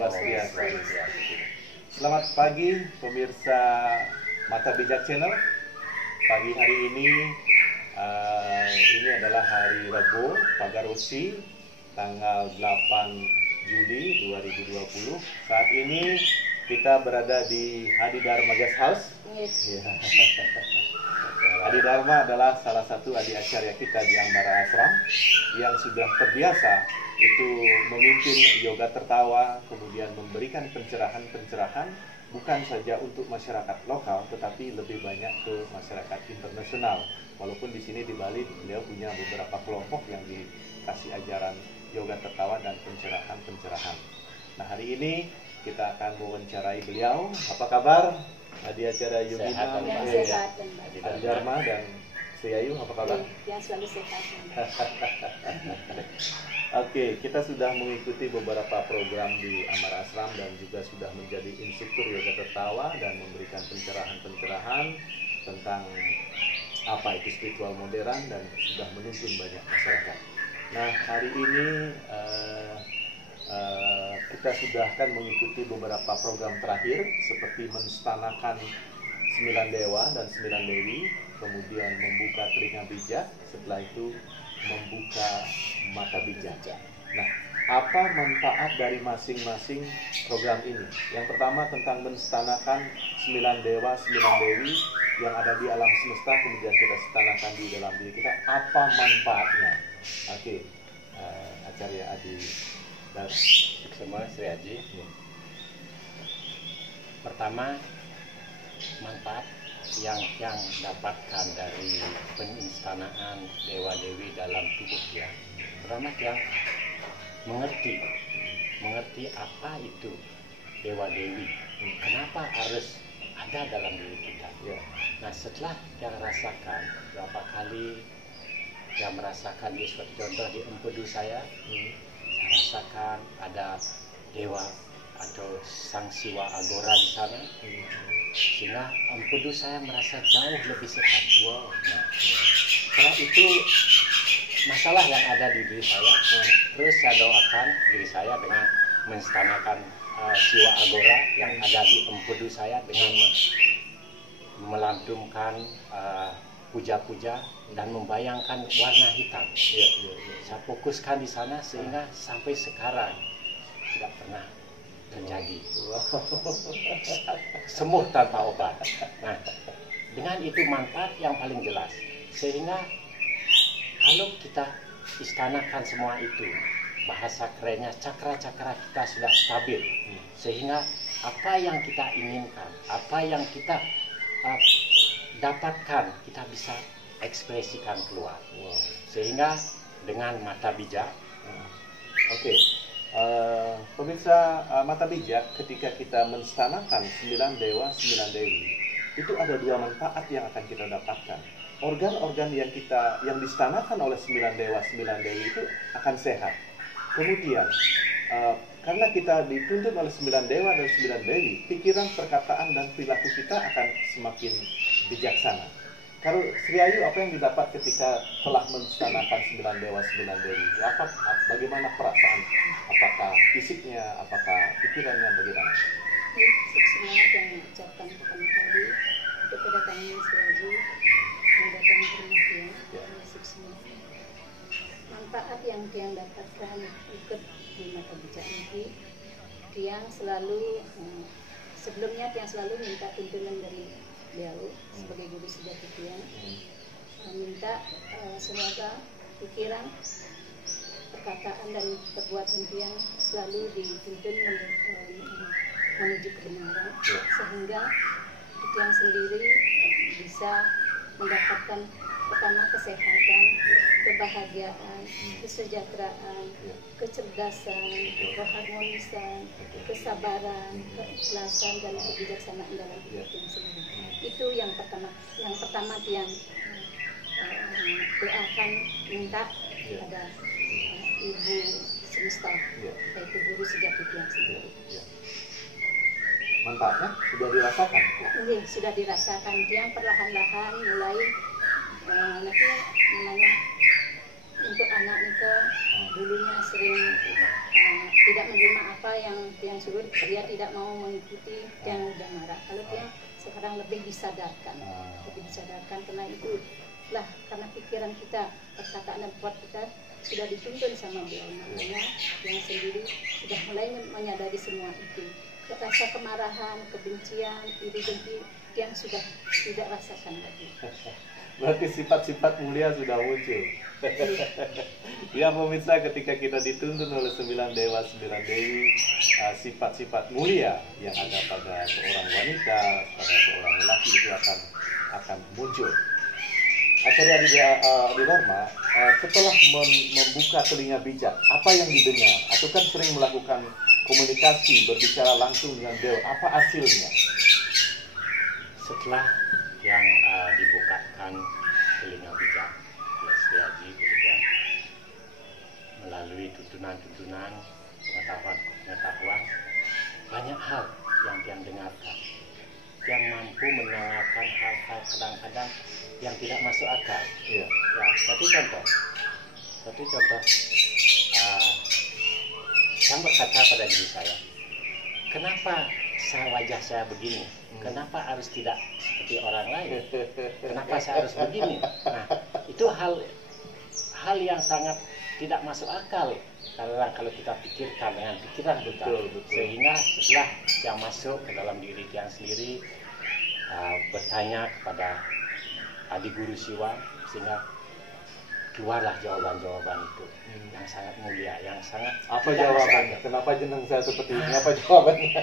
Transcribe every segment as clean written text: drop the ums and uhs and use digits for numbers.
Swastiastu. Selamat pagi pemirsa Mata Bijak Channel. Pagi hari ini adalah hari Rabu, Pagarosi, tanggal 8 Juli 2020. Saat ini kita berada di Adi Dharma Guest House. Adi Dharma adalah salah satu adik acarya kita di Ambara Ashram yang sudah terbiasa itu memimpin yoga tertawa, kemudian memberikan pencerahan-pencerahan bukan saja untuk masyarakat lokal, tetapi lebih banyak ke masyarakat internasional. Walaupun di sini di Bali beliau punya beberapa kelompok yang dikasih ajaran yoga tertawa dan pencerahan-pencerahan. Nah, hari ini kita akan mewawancarai beliau. Apa kabar? Adi acara Yogina, Adi Dharma dan Sri Ayu, apa kabar? Ya, selalu sehat. Oke, kita sudah mengikuti beberapa program di Amara Ashram dan juga sudah menjadi instruktur yoga tertawa dan memberikan pencerahan-pencerahan tentang apa itu spiritual modern dan sudah menuntun banyak masyarakat. Nah, hari ini kita sudah akan mengikuti beberapa program terakhir seperti menstanakan 9 dewa dan 9 dewi, kemudian membuka telinga bijak, setelah itu membuka mata bijak. Nah, apa manfaat dari masing-masing program ini? Yang pertama tentang menstanakan 9 dewa, 9 dewi yang ada di alam semesta, kemudian kita stanakan di dalam diri kita. Apa manfaatnya? Oke, Acarya Adi dan semua Sri Aji. Pertama, manfaat yang dapatkan dari penginstanaan dewa-dewi dalam tubuh dia. Pertama, yang mengerti apa itu dewa-dewi, kenapa harus ada dalam diri kita. Nah, setelah yang rasakan berapa kali yang merasakan di suatu contoh di empedu saya rasakan ada dewa atau sang siwa agora di sana, sehingga empedu saya merasa jauh lebih sehat. Nah, karena itu masalah yang ada di diri saya, terus saya doakan diri saya dengan menstanakan siwa agora yang ada di empedu saya dengan melantunkan puja-puja dan membayangkan warna hitam. Saya fokuskan di sana sehingga sampai sekarang tidak pernah terjadi. Sembuh tanpa obat. Nah, dengan itu manfaat yang paling jelas. Sehingga kalau kita istanakan semua itu, bahasa kerennya cakra-cakra kita sudah stabil. Sehingga apa yang kita inginkan, apa yang kita dapatkan, kita bisa ekspresikan keluar. Sehingga dengan mata bijak. Oke. Pemirsa Mata Bijak, ketika kita menstanakan 9 dewa, 9 dewi, itu ada 2 manfaat yang akan kita dapatkan. Organ-organ yang distanakan oleh 9 dewa, 9 dewi itu akan sehat. Kemudian, karena kita dituntun oleh 9 dewa dan 9 dewi, pikiran, perkataan, dan perilaku kita akan semakin bijaksana. Kalau Sri Ayu, apa yang didapat ketika telah menstanakan 9 dewa, 9 dewi? Bagaimana perasaan? Apakah fisiknya, apakah pikirannya, bagaimana? Semangat yang diucapkan pertama kali kepada kami Sri Aji mendatang perhatian manfaat yang dia dapatkan ikut di Mata Bijak ini. Dia selalu sebelumnya dia selalu minta tuntunan dari beliau sebagai guru sejati dia, minta semoga pikiran, perkataan dan perbuatan dia selalu dituntun menuju kebenaran, sehingga dia sendiri bisa mendapatkan pertama kesehatan, kebahagiaan, kesejahteraan, kecerdasan, keharmonisan, kesabaran, keikhlasan dan kebijaksanaan dalam hidup yang sendiri. Itu yang pertama yang akan minta pada Ibu Semesta, yaitu guru sejati yang sendiri. Manfaatnya sudah dirasakan? Iya, sudah dirasakan. Yang perlahan-lahan mulai nanti namanya untuk anak nikah dulunya sering tidak menerima apa yang suruh dia tidak mau mengikuti yang udah marah. Kalau dia sekarang lebih disadarkan karena itu lah, karena pikiran kita, perkataan dan buat kita sudah dituntun sama beliau, makanya yang sendiri sudah mulai menyadari semua itu. Rasa kemarahan, kebencian, iri dengki yang sudah tidak rasakan lagi. Berarti sifat-sifat mulia sudah muncul. Ya pemirsa, ketika kita dituntun oleh 9 dewa, 9 dewi, sifat-sifat mulia yang ada pada seorang wanita, pada seorang lelaki itu akan muncul. Acarya di Dharma, setelah membuka telinga bijak, apa yang didengar? Atau kan sering melakukan komunikasi, berbicara langsung dengan dewa, apa hasilnya? Setelah yang dibukakan telinga bijak, ya Sriaji gitu ya, melalui tuntunan-tuntunan, pengetahuan, banyak hal yang dia dengarkan, yang mampu mendengarkan hal-hal kadang-kadang yang tidak masuk akal. Ya, satu contoh, yang berkata pada diri saya, kenapa wajah saya begini? Kenapa harus tidak seperti orang lain? Kenapa saya harus begini? Nah, itu hal yang sangat tidak masuk akal kalau kita pikirkan dengan pikiran kita. Betul. Sehingga setelah yang masuk ke dalam diri yang sendiri, bertanya kepada adik guru Siwa, sehingga keluarlah jawaban-jawaban itu yang sangat mulia, yang sangat. Apa jawabannya? Kenapa jeneng saya seperti ini? Apa jawabannya?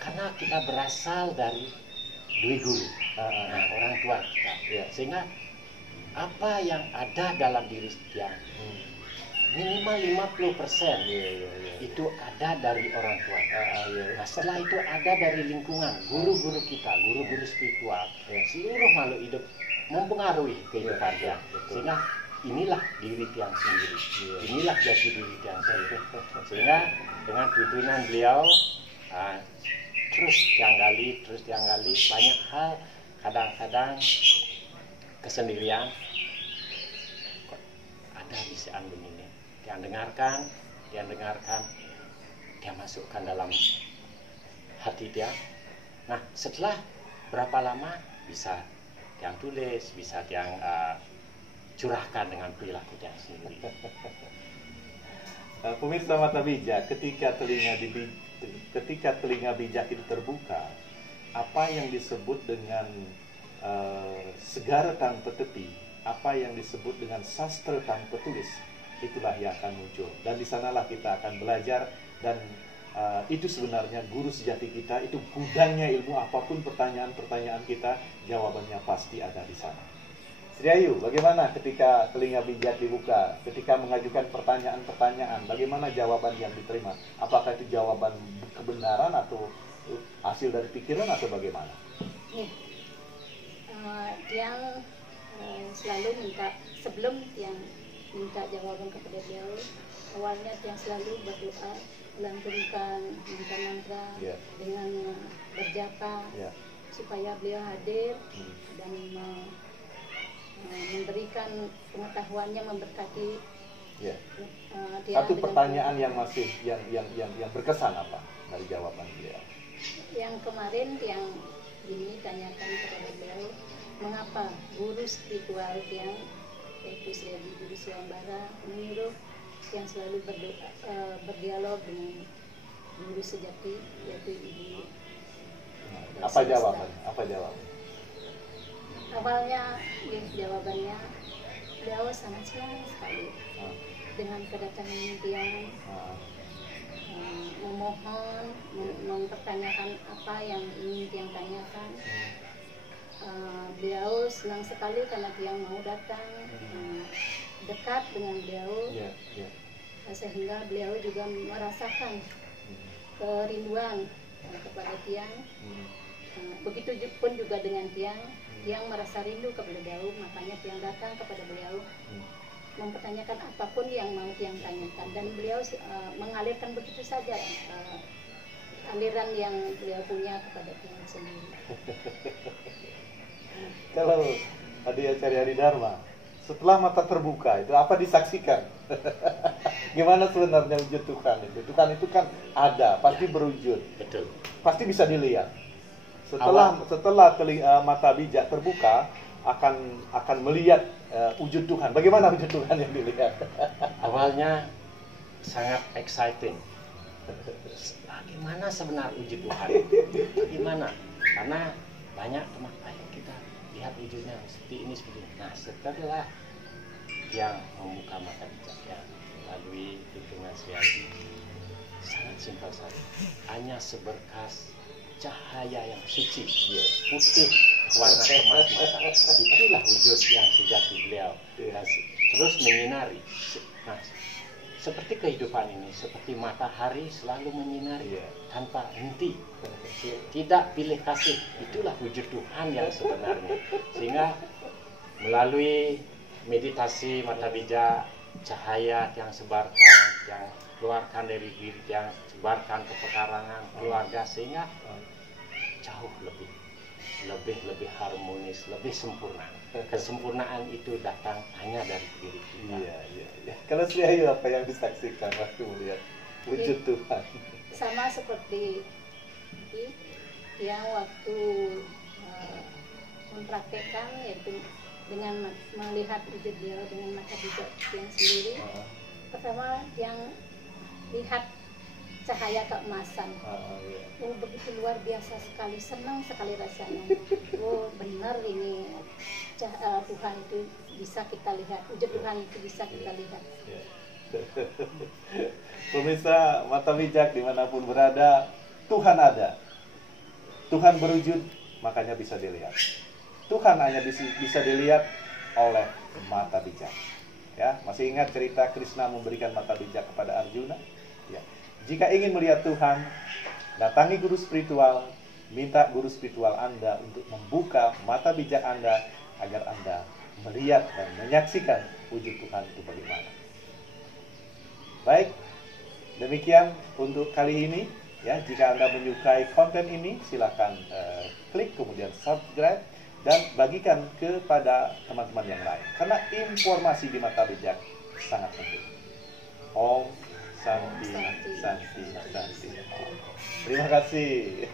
Karena kita berasal dari Dwi Guru, orang tua kita, sehingga apa yang ada dalam diri kita minimal 50% itu ada dari orang tua. Nah, setelah itu ada dari lingkungan, guru-guru kita, guru-guru spiritual, seluruh makhluk hidup mempengaruhi kehidupan dia. Sehingga inilah diri tiang sendiri, inilah jati diri tiang sendiri. Sehingga dengan tuntunan beliau, terus tiang gali, banyak hal, kadang-kadang kesendirian, kok ada bisikan begini. Yang dengarkan, dia masukkan dalam hati dia. Nah, setelah berapa lama bisa yang tulis, bisa yang curahkan dengan perilaku dia sendiri. Pemirsa Mata Bijak, ketika telinga bijak itu terbuka, apa yang disebut dengan segara tanpa tepi, apa yang disebut dengan sastra tanpa tulis, itulah yang akan muncul. Dan di sanalah kita akan belajar, dan itu sebenarnya guru sejati kita. Itu gudangnya ilmu, apapun pertanyaan-pertanyaan kita, jawabannya pasti ada di sana. Sri Ayu, bagaimana ketika telinga bijak dibuka, ketika mengajukan pertanyaan-pertanyaan, bagaimana jawaban yang diterima? Apakah itu jawaban kebenaran atau hasil dari pikiran atau bagaimana? Yang selalu minta, sebelum yang minta jawaban kepada beliau, awalnya yang selalu berdoa, melantunkan mantra-mantra, dengan berjapa, supaya beliau hadir dan memberikan pengetahuannya, memberkati. Satu pertanyaan yang masih yang berkesan apa dari jawaban beliau? Yang kemarin yang ini tanyakan kepada beliau, mengapa guru spiritual yang yaitu Sriaji Guru Siwambara menyuruh yang selalu berdialog dengan guru sejati, yaitu Ibu. Apa jawabannya? Awalnya jawabannya beliau sangat senang sekali dengan kedatangan tiang, memohon, mempertanyakan apa yang ingin tiang tanyakan. Beliau senang sekali karena tiang mau datang, dekat dengan beliau, sehingga beliau juga merasakan kerinduan kepada tiang. Begitu pun juga dengan tiang merasa rindu kepada beliau, makanya tiang datang kepada beliau, mempertanyakan apapun yang mau tiang tanyakan, dan beliau mengalirkan begitu saja aliran yang beliau punya kepada tiang sendiri. Kalau tadi Acarya di Dharma, setelah mata terbuka itu apa disaksikan? Gimana sebenarnya wujud Tuhan itu? Tuhan itu kan ada, pasti berwujud. Betul. Pasti bisa dilihat. Setelah mata bijak terbuka akan melihat wujud Tuhan. Bagaimana wujud Tuhan yang dilihat? Awalnya sangat exciting. Bagaimana sebenarnya wujud Tuhan? Bagaimana? Karena banyak teman ayo kita lihat wujudnya seperti ini seperti ini. Nah, setelah yang membuka mata bijaknya melalui hitungan Sriadi, sangat simpel saja, hanya seberkas cahaya yang suci, putih warna kemas-kemasan. Itulah wujud yang sejati beliau, dan terus menyinari. Nah, seperti kehidupan ini, seperti matahari selalu menyinari tanpa henti, tidak pilih kasih. Itulah wujud Tuhan yang sebenarnya. Sehingga melalui meditasi mata bijak, cahaya yang sebarkan, yang keluarkan dari diri, yang sebarkan ke pekarangan keluarga, sehingga jauh lebih harmonis, lebih sempurna. Kesempurnaan itu datang hanya dari diri kita. Iya. Kalau Sri apa yang disaksikan waktu melihat wujud Tuhan? Sama seperti yang waktu mempraktekkan, yaitu dengan melihat wujud dia dengan mata bijak yang sendiri. Pertama yang lihat cahaya keemasan. Oh, begitu luar biasa sekali, senang sekali rasanya. Oh, benar ini Tuhan itu bisa kita lihat, wujud Tuhan itu bisa kita lihat. Pemirsa mata bijak dimanapun berada, Tuhan ada, Tuhan berwujud, makanya bisa dilihat. Tuhan hanya bisa dilihat oleh mata bijak. Ya, masih ingat cerita Krishna memberikan mata bijak kepada Arjuna? Ya. Jika ingin melihat Tuhan, datangi guru spiritual, minta guru spiritual Anda untuk membuka mata bijak Anda agar Anda melihat dan menyaksikan wujud Tuhan itu bagaimana. Baik, demikian untuk kali ini. Ya, jika Anda menyukai konten ini, silakan klik kemudian subscribe dan bagikan kepada teman-teman yang lain. Karena informasi di mata bijak sangat penting. Om Santi, Santi, Santi. Terima kasih.